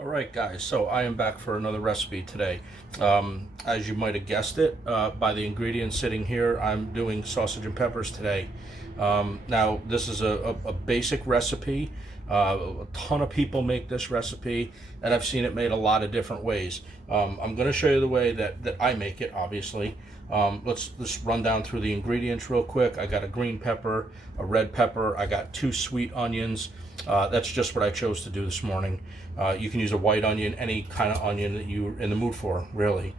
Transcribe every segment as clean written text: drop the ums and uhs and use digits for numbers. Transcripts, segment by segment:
Alright guys, so I am back for another recipe today. As you might have guessed it, by the ingredients sitting here, I'm doing sausage and peppers today. Now this is a basic recipe. A ton of people make this recipe, and I've seen it made a lot of different ways. I'm going to show you the way that I make it, obviously. Let's run down through the ingredients real quick. I got a green pepper, a red pepper, I got 2 sweet onions. That's just what I chose to do this morning. You can use a white onion, any kind of onion that you're in the mood for, really.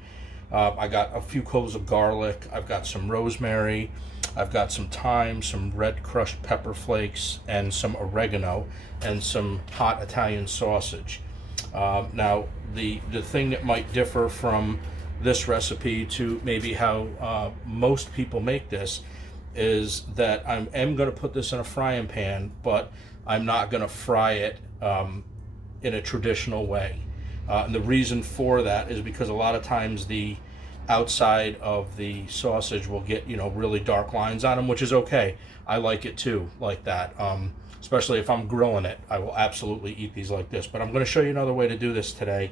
I got a few cloves of garlic, I've got some rosemary, I've got some thyme, some red crushed pepper flakes, and some oregano, and some hot Italian sausage. Now, the thing that might differ from this recipe to maybe how most people make this is that I am going to put this in a frying pan, but I'm not going to fry it in a traditional way. And the reason for that is because a lot of times the outside of the sausage will get, really dark lines on them, which is okay. I like it too, like that. Especially if I'm grilling it, I will absolutely eat these like this. But I'm going to show you another way to do this today.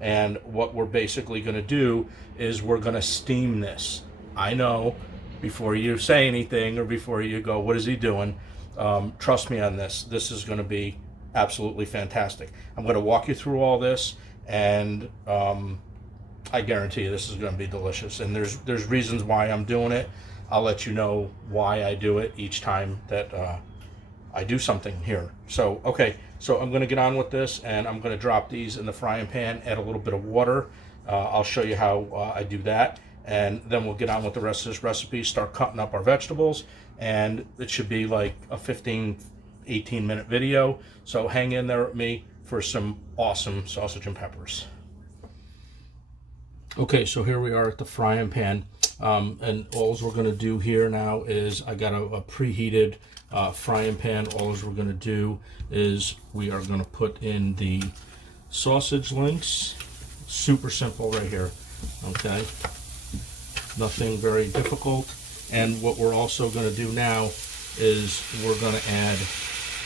And what we're basically going to do is we're going to steam this. I know, before you say anything or before you go, what is he doing? Trust me on this. This is going to be absolutely fantastic. I'm going to walk you through all this, and I guarantee you this is going to be delicious. And there's reasons why I'm doing it. I'll let you know why I do it each time that I do something here. So, okay, so I'm going to get on with this, and I'm going to drop these in the frying pan, add a little bit of water. I'll show you how I do that, and then we'll get on with the rest of this recipe, start cutting up our vegetables, and it should be like a 15-18 minute video. So hang in there with me for some awesome sausage and peppers. Okay, so here we are at the frying pan, and all we're going to do here now is I got a preheated frying pan. All we're going to do is we are going to put in the sausage links. Super simple right here, okay? Nothing very difficult. And what we're also going to do now is we're going to add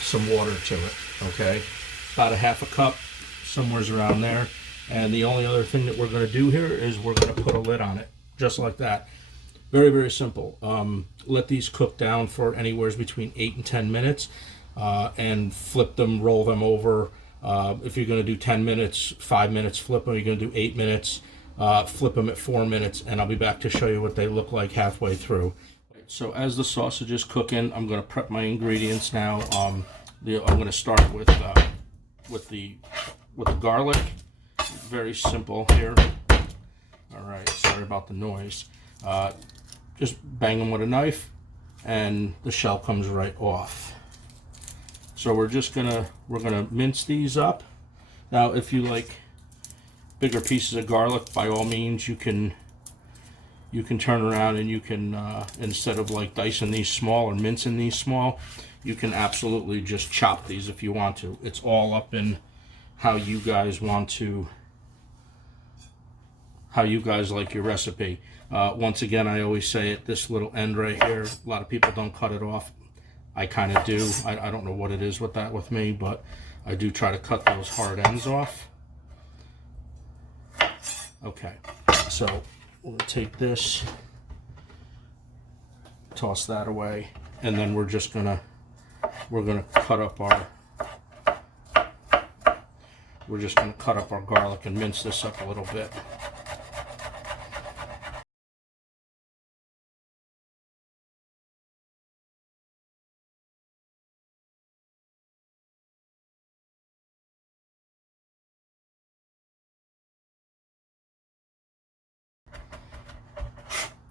some water to it, okay? About a half a cup, somewhere's around there. And the only other thing that we're going to do here is we're going to put a lid on it, just like that. Very, very simple. Let these cook down for anywhere between 8 and 10 minutes, and flip them, roll them over. If you're going to do 10 minutes, 5 minutes, flip them. You're going to do 8 minutes, flip them at 4 minutes, and I'll be back to show you what they look like halfway through. So as the sausage is cooking, I'm going to prep my ingredients now. I'm going to start with the garlic. Very simple here. All right, sorry about the noise. Just bang them with a knife, and the shell comes right off. So we're gonna mince these up. Now, if you like bigger pieces of garlic, by all means, you can turn around and you can instead of like dicing these small or mincing these small, you can absolutely just chop these if you want to. It's all up in how you guys want to, how you guys like your recipe. Once again, I always say it, this little end right here, a lot of people don't cut it off. I kind of do. I don't know what it is with that with me, but I do try to cut those hard ends off. Okay, so we'll take this, toss that away, and then we're gonna cut up our garlic and mince this up a little bit.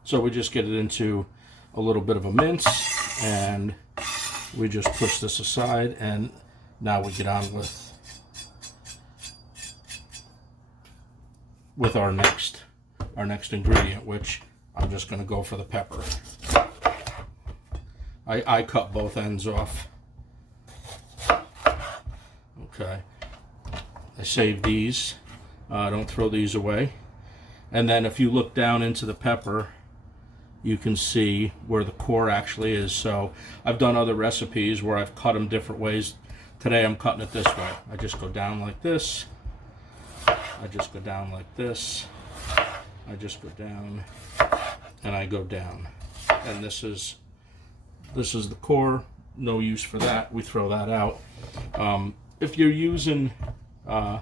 So we just get it into a little bit of a mince, and we just push this aside, and now we get on with our next ingredient, which I'm just going to go for the pepper. I cut both ends off. Okay, I save these. Don't throw these away. And then if you look down into the pepper, you can see where the core actually is. So I've done other recipes where I've cut them different ways. Today I'm cutting it this way. I just go down like this, I just go down like this. I just go down and I go down. And this is the core. No use for that. We throw that out. If you're using a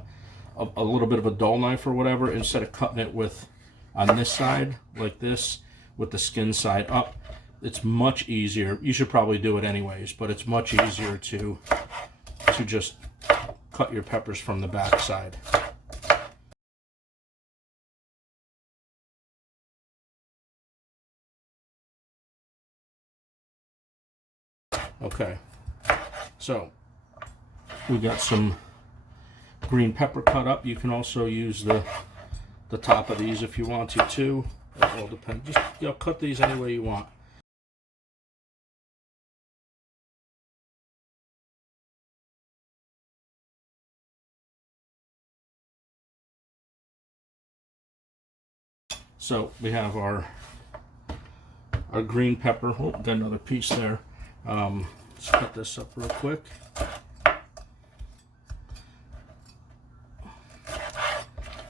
little bit of a dull knife or whatever, instead of cutting it with on this side like this with the skin side up, it's much easier. You should probably do it anyways, but it's much easier to just cut your peppers from the back side. Okay, so we got some green pepper cut up. You can also use the top of these if you want to too. It all depends. Just, you know, cut these any way you want. So we have our green pepper. Oh, got another piece there. Let's cut this up real quick.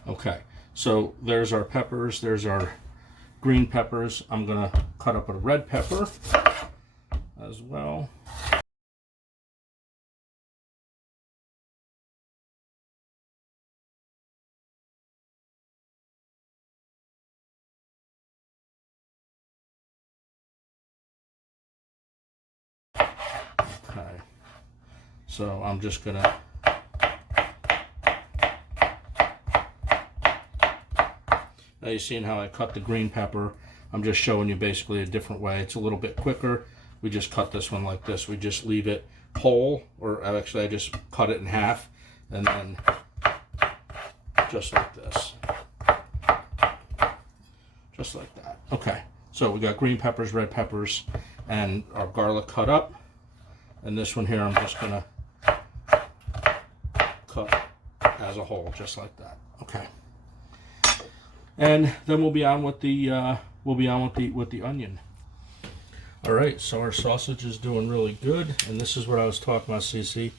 Okay, so there's our peppers. There's our green peppers. I'm gonna cut up a red pepper as well. Okay, so I'm just gonna now you've seen how I cut the green pepper. I'm just showing you basically a different way. It's a little bit quicker. We just cut this one like this. We just leave it whole, or actually I just cut it in half, and then just like this. Just like that. Okay, so we got green peppers, red peppers, and our garlic cut up. And this one here I'm just gonna cut as a whole, just like that. Okay. And then we'll be on with the onion. All right, so our sausage is doing really good, and this is what I was talking about, Cece.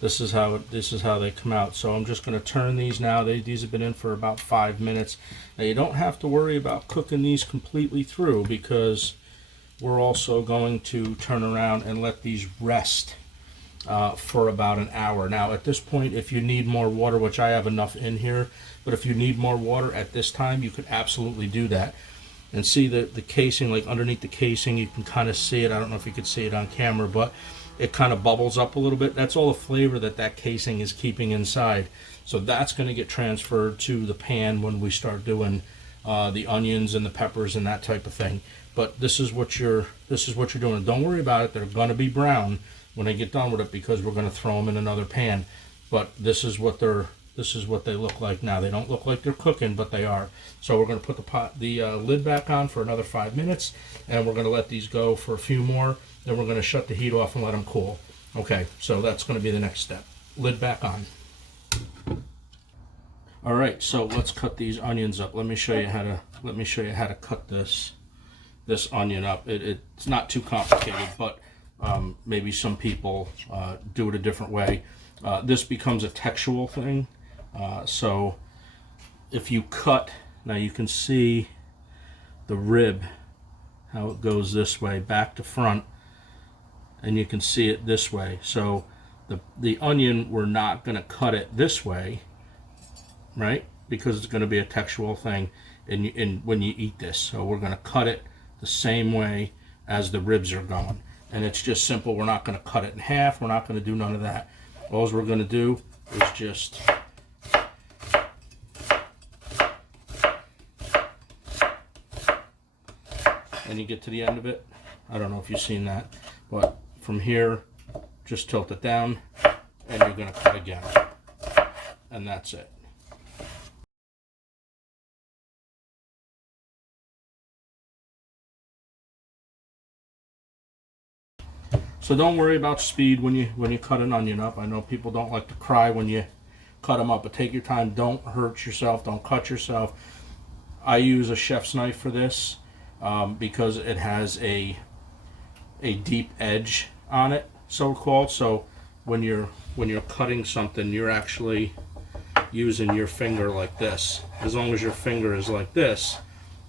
This is how they come out. So I'm just going to turn these now. These have been in for about 5 minutes. Now you don't have to worry about cooking these completely through, because we're also going to turn around and let these rest for about an hour. Now at this point, if you need more water, which I have enough in here, but if you need more water at this time, you could absolutely do that. And see the casing, like underneath the casing, you can kind of see it. I don't know if you could see it on camera, but it kind of bubbles up a little bit. That's all the flavor that casing is keeping inside. So that's going to get transferred to the pan when we start doing the onions and the peppers and that type of thing. But this is what you're doing. And don't worry about it. They're going to be brown when I get done with it, because we're going to throw them in another pan. But this is what they look like now. They don't look like they're cooking, but they are. So we're going to put the lid back on for another 5 minutes, and we're going to let these go for a few more. Then we're going to shut the heat off and let them cool. Okay, so that's going to be the next step. Lid back on. All right, so let's cut these onions up. Let me show you how to cut this onion up. It's not too complicated, but maybe some people do it a different way. This becomes a textual thing. So if you cut, now you can see the rib, how it goes this way, back to front, and you can see it this way. So the onion, we're not going to cut it this way, right? Because it's going to be a textual thing when you eat this. So we're going to cut it the same way as the ribs are going. And it's just simple. We're not going to cut it in half. We're not going to do none of that. All we're going to do is just and you get to the end of it. I don't know if you've seen that, but from here, just tilt it down, and you're going to cut again, and that's it. So don't worry about speed when you cut an onion up. I know people don't like to cry when you cut them up, but take your time. Don't hurt yourself. Don't cut yourself. I use a chef's knife for this because it has a deep edge on it, so called. So when you're cutting something, you're actually using your finger like this. As long as your finger is like this,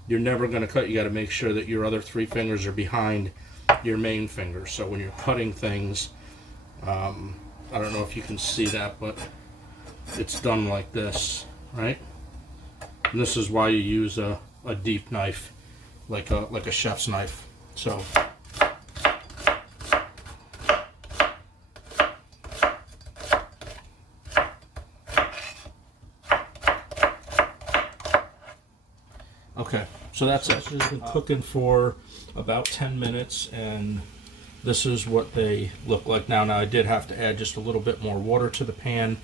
you're never going to cut. You got to make sure that your other 3 fingers are behind your main finger. So when you're cutting things, I don't know if you can see that, but it's done like this, right? And this is why you use a deep knife, like a chef's knife. So okay, so that's it. It's been cooking for about 10 minutes, and this is what they look like now. Now I did have to add just a little bit more water to the pan,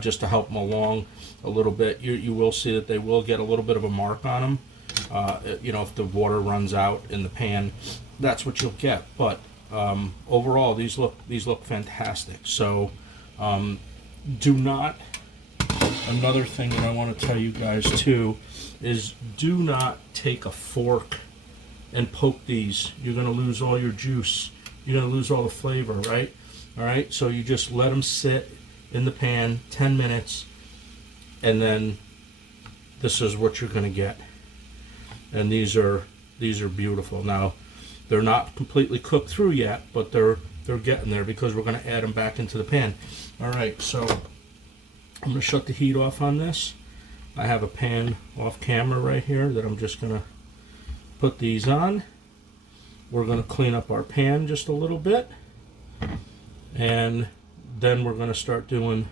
just to help them along a little bit. You will see that they will get a little bit of a mark on them. You know, if the water runs out in the pan, that's what you'll get. But overall, these look fantastic. So do not. Another thing that I want to tell you guys too is do not take a fork and poke these. You're going to lose all your juice. You're going to lose all the flavor, right? All right. So you just let them sit in the pan 10 minutes, and then this is what you're going to get. And these are beautiful. Now they're not completely cooked through yet, but they're getting there because we're going to add them back into the pan. All right, so I'm going to shut the heat off on this. I have a pan off camera right here that I'm just going to put these on. We're going to clean up our pan just a little bit, and then we're going to start doing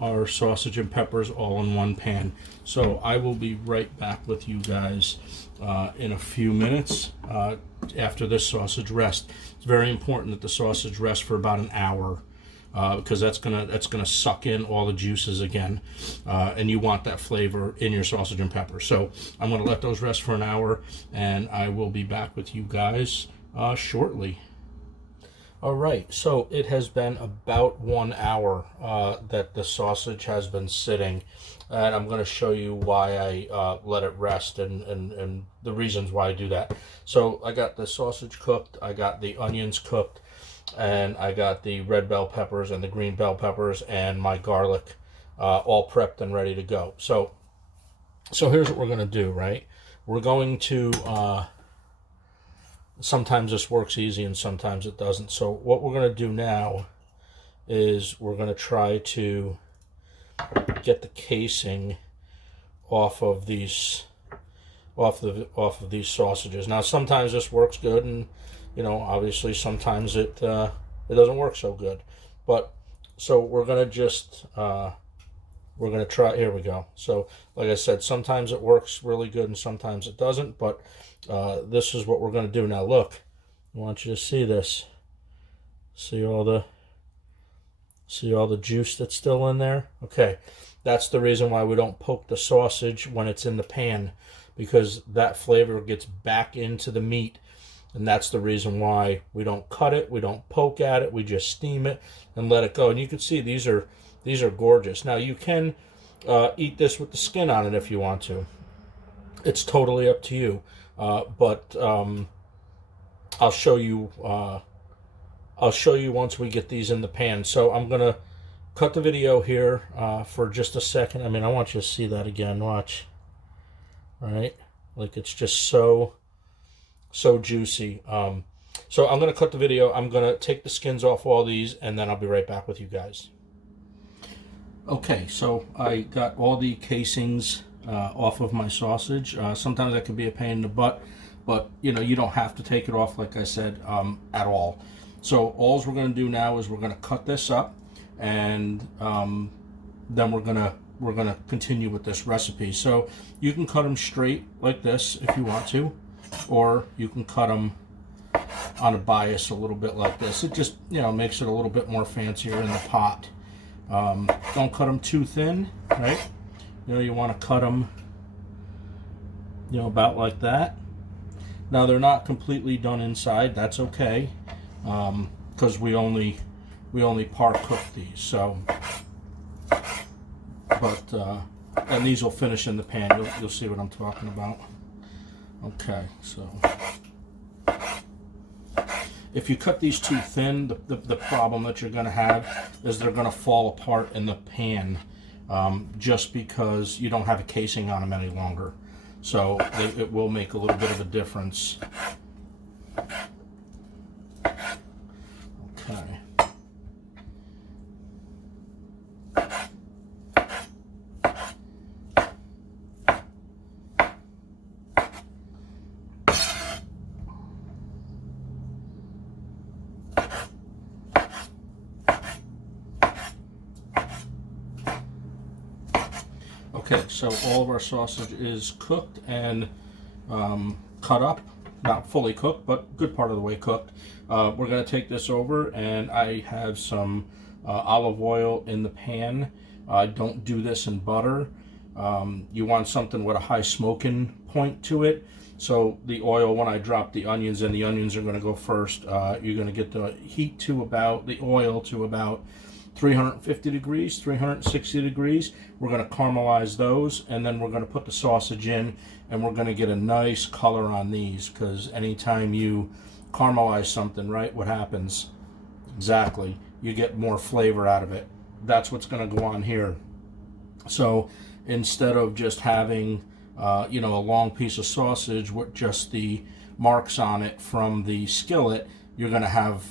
our sausage and peppers all in one pan. So I will be right back with you guys in a few minutes after this sausage rests. It's very important that the sausage rests for about an hour because that's gonna suck in all the juices again, and you want that flavor in your sausage and pepper. So I'm gonna let those rest for an hour, and I will be back with you guys shortly. All right, so it has been about 1 hour that the sausage has been sitting, and I'm going to show you why I let it rest and the reasons why I do that. So I got the sausage cooked, I got the onions cooked, and I got the red bell peppers and the green bell peppers and my garlic all prepped and ready to go. So here's what we're going to do, right? We're going to... sometimes this works easy and sometimes it doesn't. So what we're going to do now is we're going to try to get the casing off of these sausages. Now sometimes this works good, and you know, obviously sometimes it doesn't work so good. But so we're going to just we're going to try. Here we go. So like I said, sometimes it works really good and sometimes it doesn't, but this is what we're going to do. Now look, I want you to see this. See all the juice that's still in there? Okay, that's the reason why we don't poke the sausage when it's in the pan, because that flavor gets back into the meat, and that's the reason why we don't cut it, we don't poke at it, we just steam it and let it go. And you can see these are gorgeous. Now you can eat this with the skin on it if you want to. It's totally up to you. But I'll show you once we get these in the pan. So I'm gonna cut the video here for just a second. I mean, I want you to see that again. Watch. Right? Like, it's just so juicy. So I'm gonna cut the video. I'm gonna take the skins off all these, and then I'll be right back with you guys. Okay, so I got all the casings off of my sausage. Sometimes that can be a pain in the butt, but you know, you don't have to take it off, like I said, at all. So all we're going to do now is we're going to cut this up, and then we're going to continue with this recipe. So you can cut them straight like this if you want to, or you can cut them on a bias a little bit like this. It just, you know, makes it a little bit more fancier in the pot. Don't cut them too thin, right? You know, you want to cut them, you know, about like that. Now they're not completely done inside. That's okay, because we only par cook these. So, but and these will finish in the pan. You'll see what I'm talking about. Okay, so if you cut these too thin, the problem that you're going to have is they're going to fall apart in the pan. just because you don't have a casing on them any longer. So it will make a little bit of a difference. Okay. Okay, so all of our sausage is cooked and cut up. Not fully cooked, but good part of the way cooked. We're going to take this over, and I have some olive oil in the pan. Don't do this in butter. You want something with a high smoking point to it. So the oil, when I drop the onions in, the onions are going to go first. You're going to get the heat to about, the oil to about 350 degrees, 360 degrees. We're going to caramelize those, and then we're going to put the sausage in, and we're going to get a nice color on these, because anytime you caramelize something, right, what happens? Exactly. You get more flavor out of it. That's what's going to go on here. So instead of just having, a long piece of sausage with just the marks on it from the skillet, you're going to have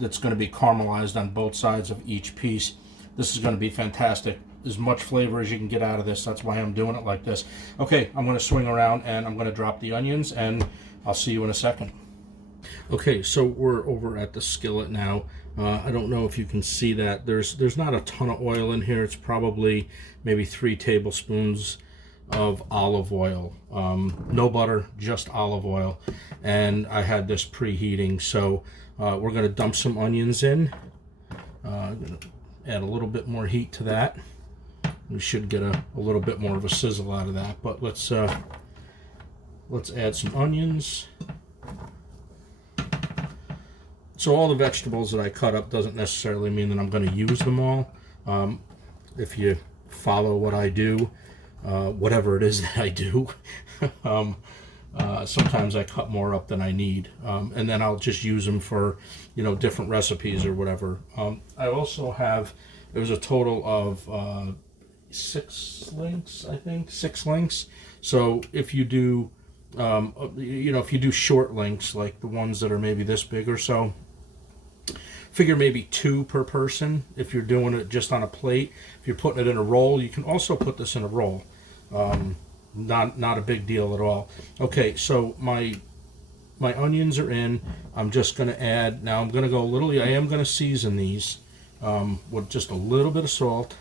that's going to be caramelized on both sides of each piece. This is going to be fantastic. As much flavor as you can get out of this. That's why I'm doing it like this. Okay, I'm going to swing around and I'm going to drop the onions, and I'll see you in a second. Okay, so we're over at the skillet now. I don't know if you can see that. There's not a ton of oil in here. It's probably maybe 3 tablespoons of olive oil. No butter, just olive oil. And I had this preheating, so we're going to dump some onions in. I'm going to add a little bit more heat to that. We should get a little bit more of a sizzle out of that. But let's add some onions. So all the vegetables that I cut up doesn't necessarily mean that I'm going to use them all. If you follow what I do, whatever it is that I do, sometimes I cut more up than I need, and then I'll just use them for, different recipes or whatever. I also have, it was a total of 6 links, I think, 6 links. So if you do, if you do short links, like the ones that are maybe this big or so, figure maybe 2 per person. If you're doing it just on a plate, if you're putting it in a roll, you can also put this in a roll. Not a big deal at all. Okay, so my onions are in. I'm just going to add, now I'm going to go I am going to season these with just a little bit of salt.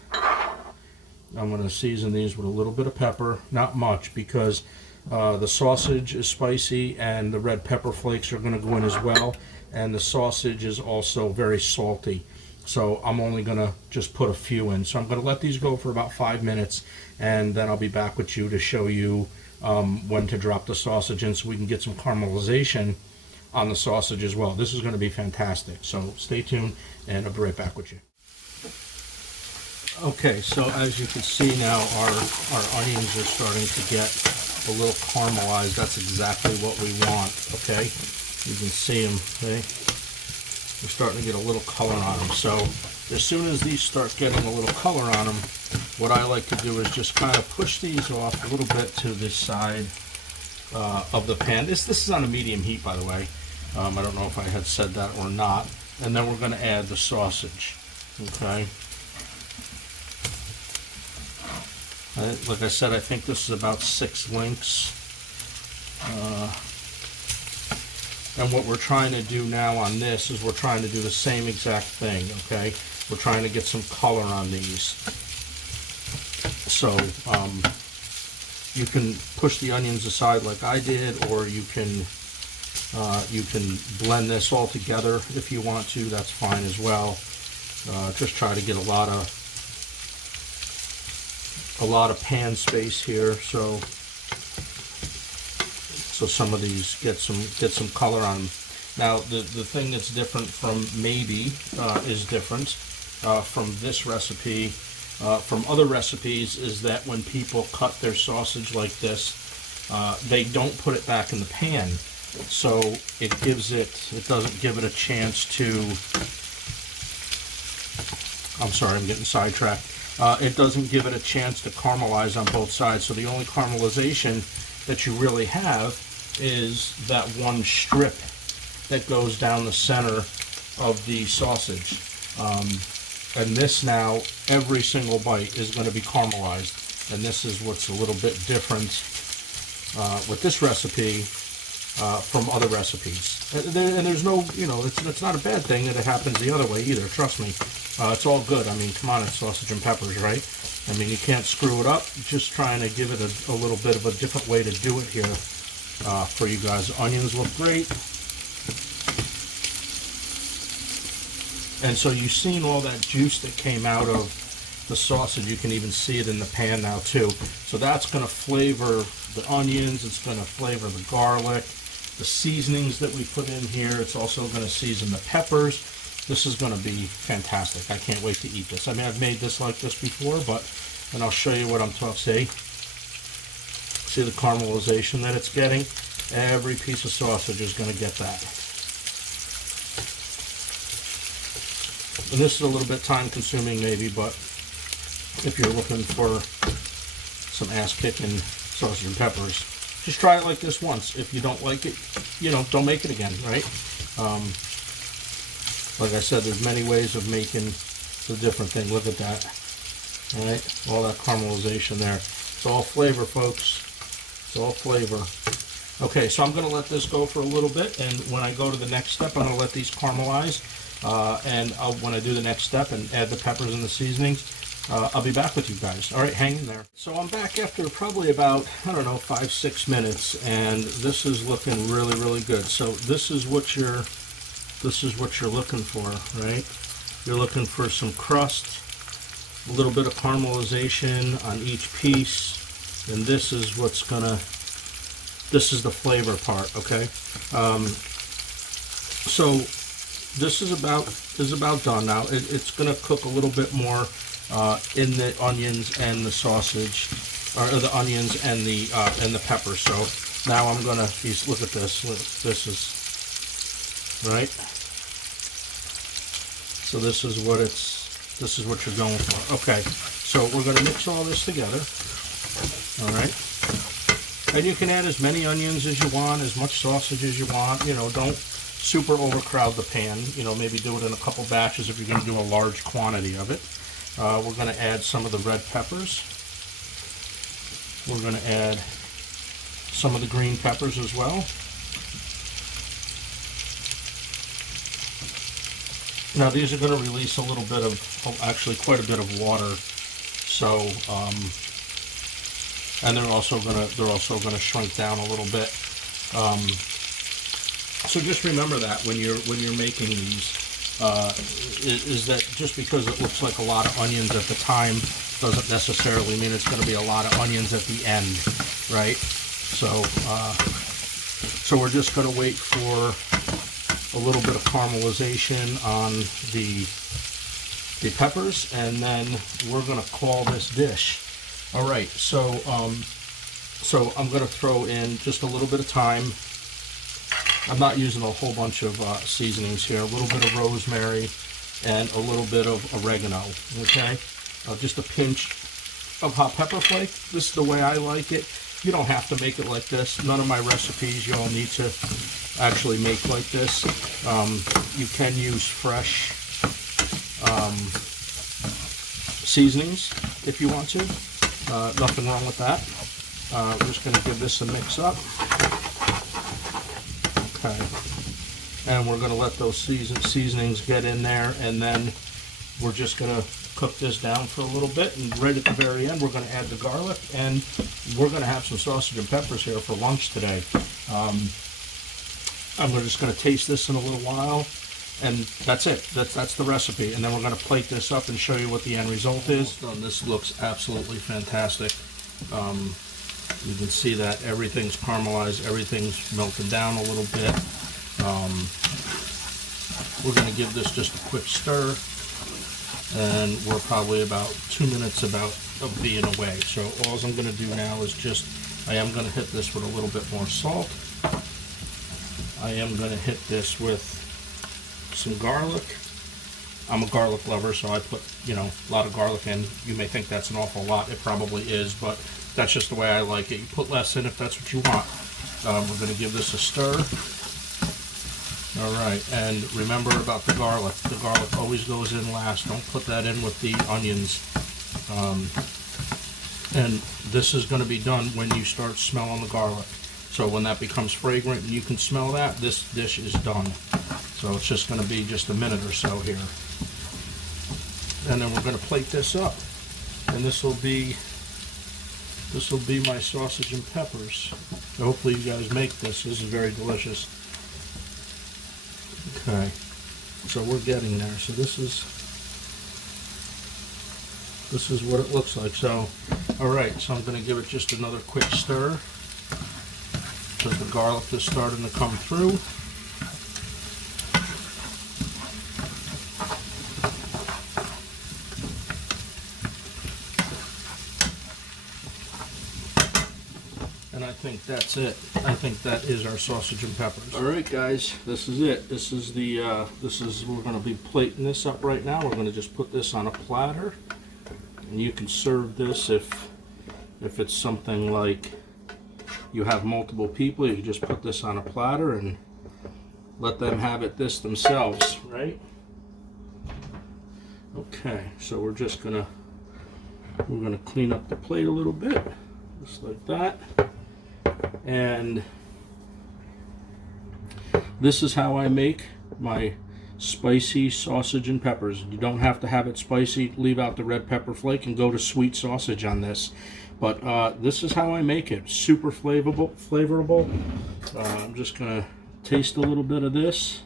I'm going to season these with a little bit of pepper, not much, because the sausage is spicy and the red pepper flakes are going to go in as well, and the sausage is also very salty. So I'm only going to just put a few in. So I'm going to let these go for about 5 minutes, and then I'll be back with you to show you when to drop the sausage in so we can get some caramelization on the sausage as well. This is going to be fantastic. So stay tuned, and I'll be right back with you. Okay, so as you can see now, our onions are starting to get a little caramelized. That's exactly what we want, okay? You can see them, okay? We're starting to get a little color on them. So as soon as these start getting a little color on them, what I like to do is just kind of push these off a little bit to this side of the pan. This is on a medium heat, by the way. I don't know if I had said that or not. And then we're going to add the sausage, okay? Like I said, I think this is about 6 links. And what we're trying to do now on this is we're trying to do the same exact thing, okay? We're trying to get some color on these. So you can push the onions aside like I did, or you can blend this all together if you want to. That's fine as well. Just try to get a lot of pan space here, so some of these get some color on them. Now the thing that's different from maybe is different from this recipe, from other recipes, is that when people cut their sausage like this, they don't put it back in the pan, so it doesn't give it a chance to, I'm sorry, I'm getting sidetracked. it doesn't give it a chance to caramelize on both sides. So the only caramelization that you really have is that one strip that goes down the center of the sausage. And this now, every single bite is going to be caramelized. And this is what's a little bit different with this recipe from other recipes. And there's no, it's not a bad thing that it happens the other way either, trust me. It's all good. I mean, come on, it's sausage and peppers, right? I mean, you can't screw it up. Just trying to give it a little bit of a different way to do it here for you guys. Onions look great. And so you've seen all that juice that came out of the sausage. You can even see it in the pan now too. So that's going to flavor the onions. It's going to flavor the garlic, the seasonings that we put in here. It's also going to season the peppers. This is going to be fantastic. I can't wait to eat this. I mean, I've made this like this before, and I'll show you what I'm talking. See the caramelization that it's getting? Every piece of sausage is going to get that. And this is a little bit time consuming maybe, but if you're looking for some ass-kicking sausage and peppers, just try it like this once. If you don't like it, don't make it again, right? Like I said, there's many ways of making the different thing. Look at that. All right, all that caramelization there. It's all flavor, folks. It's all flavor. Okay, so I'm going to let this go for a little bit, and when I go to the next step, I'm going to let these caramelize. When I do the next step and add the peppers and the seasonings, I'll be back with you guys. All right, hang in there. So I'm back after probably about, 5-6 minutes, and this is looking really, really good. So this is what you're looking for, right? You're looking for some crust, a little bit of caramelization on each piece, and this is this is the flavor part, okay? So this is about done now. It's going to cook a little bit more in the onions and the sausage, or the onions and the pepper. So now I'm going to look at this. This is right. So this is what you're going for. Okay. So we're going to mix all this together. All right. And you can add as many onions as you want, as much sausage as you want. Don't super overcrowd the pan. Maybe do it in a couple batches if you're going to do a large quantity of it. We're going to add some of the red peppers. We're going to add some of the green peppers as well. Now these are going to release a little bit of, actually quite a bit of water. So, and they're also going to shrink down a little bit. So just remember that when you're making these, is that just because it looks like a lot of onions at the time doesn't necessarily mean it's going to be a lot of onions at the end, right? So we're just going to wait for a little bit of caramelization on the peppers, and then we're going to call this dish. All right, so I'm going to throw in just a little bit of thyme. I'm not using a whole bunch of seasonings here. A little bit of rosemary and a little bit of oregano, okay? Just a pinch of hot pepper flake. This is the way I like it. You don't have to make it like this. None of my recipes you all need to actually make like this. You can use fresh seasonings if you want to. Nothing wrong with that. We're just going to give this a mix up. Okay. And we're going to let those seasonings get in there, and then we're just going to cook this down for a little bit, and right at the very end we're going to add the garlic, and we're going to have some sausage and peppers here for lunch today. I'm just going to taste this in a little while, and that's it. That's the recipe, and then we're going to plate this up and show you what the end result is. This looks absolutely fantastic. You can see that everything's caramelized, everything's melted down a little bit. We're going to give this just a quick stir, and we're probably about 2 minutes of being away. So all I'm going to do now is I am going to hit this with a little bit more salt. I am going to hit this with some garlic, I'm a garlic lover, so I put, you know, a lot of garlic in. You may think that's an awful lot. It probably is, but that's just the way I like it. You put less in if that's what you want. We're going to give this a stir. All right, and remember about the garlic. The garlic always goes in last. Don't put that in with the onions. And this is going to be done when you start smelling the garlic. So when that becomes fragrant and you can smell that, this dish is done. So it's just going to be just a minute or so here. And then we're going to plate this up. And this will be my sausage and peppers. So hopefully you guys make this. This is very delicious. Okay. So we're getting there. So this is what it looks like. So, all right. So I'm going to give it just another quick stir because the garlic is starting to come through. And I think that's it. I think that is our sausage and peppers. All right, guys, this is it. This is we're going to be plating this up right now. We're going to just put this on a platter, and you can serve this if it's something like you have multiple people. You just put this on a platter and let them have it this themselves, right? Okay, so we're gonna clean up the plate a little bit, just like that. And this is how I make my spicy sausage and peppers. You don't have to have it spicy. Leave out the red pepper flake and go to sweet sausage on this. But this is how I make it. Super flavorable. I'm just going to taste a little bit of this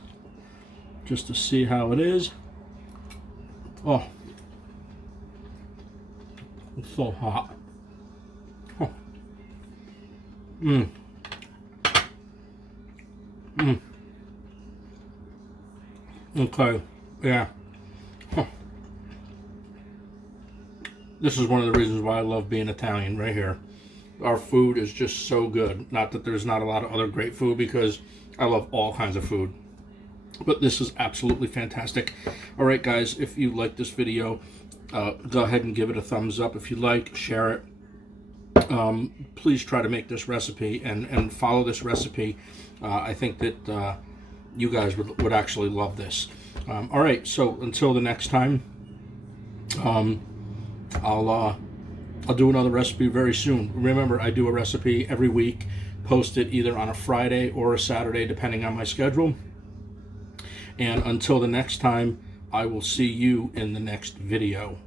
just to see how it is. Oh, it's so hot. Oh. Okay, yeah. Huh. This is one of the reasons why I love being Italian right here. Our food is just so good. Not that there's not a lot of other great food, because I love all kinds of food. But this is absolutely fantastic. All right, guys, if you like this video, go ahead and give it a thumbs up. If you like, share it. Please try to make this recipe and follow this recipe. I think that you guys would actually love this. All right, so until the next time, I'll do another recipe very soon. Remember, I do a recipe every week, post it either on a Friday or a Saturday, depending on my schedule. And until the next time, I will see you in the next video.